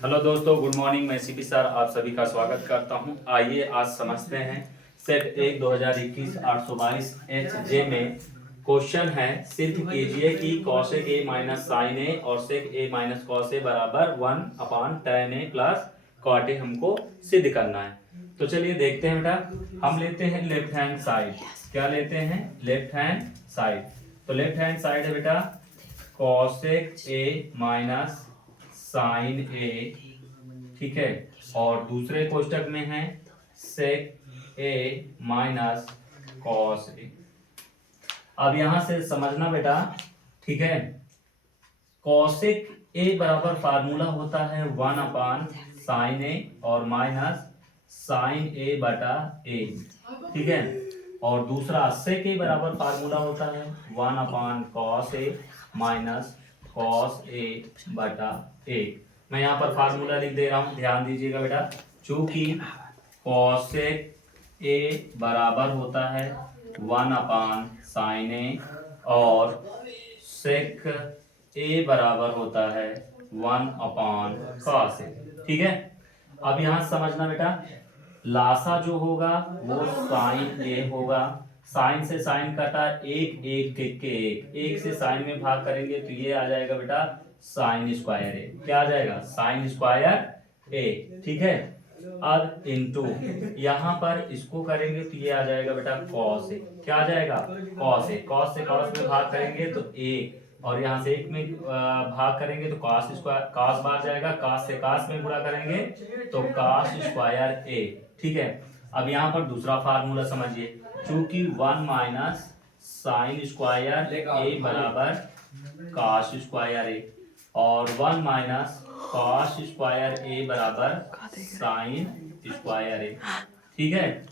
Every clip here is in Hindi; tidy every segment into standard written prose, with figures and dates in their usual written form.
हेलो दोस्तों, गुड मॉर्निंग। मैं सीपी सर आप सभी का स्वागत करता हूं। आइए आज समझते हैं सेट 1 2021 822 एच जे में क्वेश्चन है। सिर्फ कीजिए कि कॉसेक ए माइनस साइन ए और सेक ए माइनस कॉस ए बराबर 1/tan A plus cot A हमको सिद्ध करना है। तो चलिए देखते हैं बेटा। हम लेते हैं लेफ्ट हैंड साइड। क्या लेते हैं? Left hand side. तो लेफ्ट हैंड साइड है बेटा कॉसेक ए माइनस साइन ए, ठीक है। और दूसरे कोष्टक में है सेक ए माइनस कॉस ए। अब यहां से समझना बेटा, ठीक है। कॉसेक ए बराबर फार्मूला होता है 1/साइन ए और माइनस साइन ए बटा ए, ठीक है। और दूसरा सेक ए बराबर फार्मूला होता है 1/कॉस ए माइनस कॉस ए बटा ए। मैं यहाँ पर फार्मूला लिख दे रहा हूँ, ध्यान दीजिएगा बेटा। चूंकि कॉसेक ए बराबर होता है 1/साइन ए और सेक ए बराबर होता है 1/कॉस ए, ठीक है। अब यहां समझना बेटा, लासा जो होगा वो साइन ए होगा। साइन से साइन कटा, एक एक के एक से साइन में भाग करेंगे तो ये आ जाएगा बेटा साइन स्क्वायर ए। क्या आ जाएगा? साइन स्क्वायर ए, ठीक है। अब इनटू यहां पर इसको करेंगे तो ये आ जाएगा बेटा कॉस ए। क्या आ जाएगा? Cos A. कॉस से कॉस में भाग करेंगे तो ए, और यहाँ से एक में भाग करेंगे तो कॉस स्क्वायर, कॉस बाहर जाएगा। कॉस से कॉस में गुणा करेंगे तो कॉस स्क्वायर ए, ठीक है। अब यहाँ पर दूसरा फार्मूला समझिए। चूंकि 1 माइनस साइन स्क्वायर ए बराबर कॉस स्क्वायर ए और 1 माइनस कॉस स्क्वायर ए बराबर साइन स्क्वायर ए, ठीक है।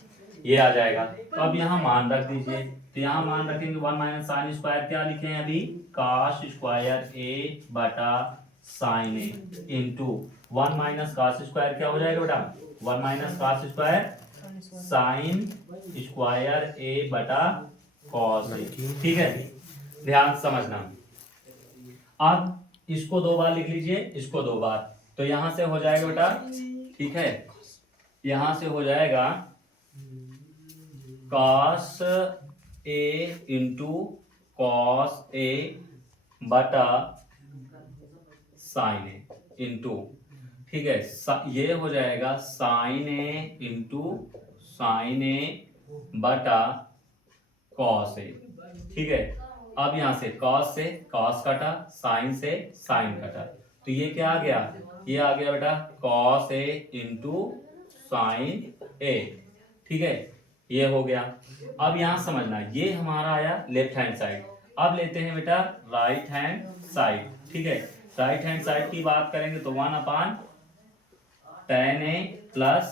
ये आ जाएगा। तो अब यहाँ मान रख दीजिए। तो यहाँ मान रखेंगे 1 माइनस साइन स्क्वायर, क्या लिखे हैं अभी? कॉस स्क्वायर ए बटा sine A into 1 minus cos square क्या हो जाएगा बेटा? 1 minus cos square sine square A बटा कॉस ए, ठीक है। ध्यान समझना। अब इसको 2 बार लिख लीजिए, इसको 2 बार। तो यहां से हो जाएगा बेटा, ठीक है। यहां से हो जाएगा cos A into cos A बटा साइन ए इंटू, ठीक है। ये हो जाएगा साइन ए इंटू साइन ए बटा कॉस ए, ठीक है। अब यहां से कॉस कटा, साइन से साइन कटा, तो ये क्या आ गया? ये आ गया बेटा कॉस ए इंटू साइन ए, ठीक है। ये हो गया। अब यहां समझना, ये हमारा आया लेफ्ट हैंड साइड। अब लेते हैं बेटा राइट हैंड साइड, ठीक है। राइट हैंड साइड की बात करेंगे तो 1/tan A plus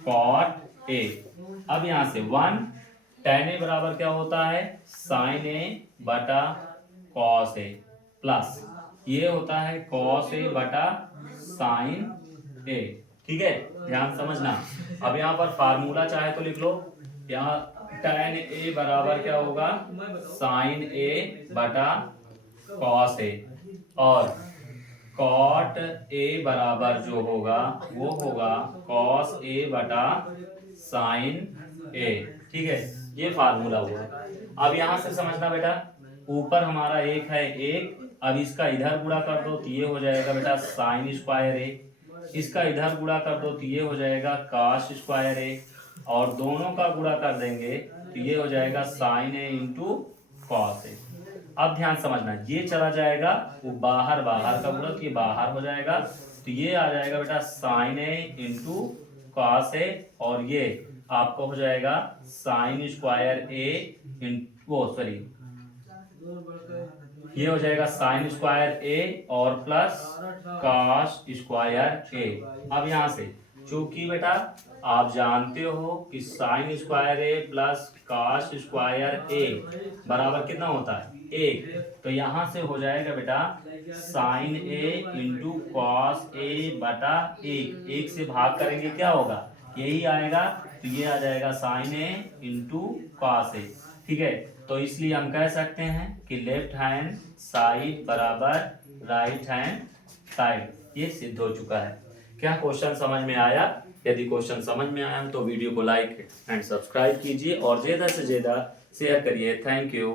cot A. अब यहां से 1 tan ए बराबर क्या होता है? साइन ए बटा कॉस ए प्लस ये होता है कॉस ए बटा साइन ए, ठीक है। ध्यान समझना। अब यहाँ पर फार्मूला चाहे तो लिख लो। यहाँ tan ए बराबर क्या होगा? साइन ए बटा कॉस ए और कॉट ए बराबर जो होगा वो होगा कॉस ए बटा साइन ए, ठीक है। ये फार्मूला हुआ। अब यहां से समझना बेटा, ऊपर हमारा एक है एक, अब इसका इधर गुणा कर दो तो ये हो जाएगा बेटा साइन स्क्वायर ए। इसका इधर गुणा कर दो तो ये हो जाएगा कॉस स्क्वायर ए, और दोनों का गुणा कर देंगे तो ये हो जाएगा sign A into cos A. अब ध्यान समझना, ये चला जाएगा वो बाहर, बाहर का गुणा तो ये बाहर हो जाएगा, तो ये आ जाएगा बेटा sign A into cos A, और ये आपको हो जाएगा साइन स्क्वायर ए वो सॉरी ये हो जाएगा साइन स्क्वायर ए और प्लस कॉस स्क्वायर ए। अब यहां से चूंकि बेटा आप जानते हो कि साइन स्क्वायर ए प्लस कॉस स्क्वायर ए बराबर कितना होता है? 1। तो यहां से हो जाएगा बेटा sign A into cos A बटा 1। 1 से भाग करेंगे क्या होगा? यही आएगा, तो ये आ जाएगा sign A into cos A, ठीक है। तो इसलिए हम कह सकते हैं कि लेफ्ट हैंड साइड बराबर राइट हैंड साइड। ये सिद्ध हो चुका है। क्या क्वेश्चन समझ में आया? यदि क्वेश्चन समझ में आया तो वीडियो को लाइक एंड सब्सक्राइब कीजिए और ज़्यादा से ज़्यादा शेयर करिए। Thank you.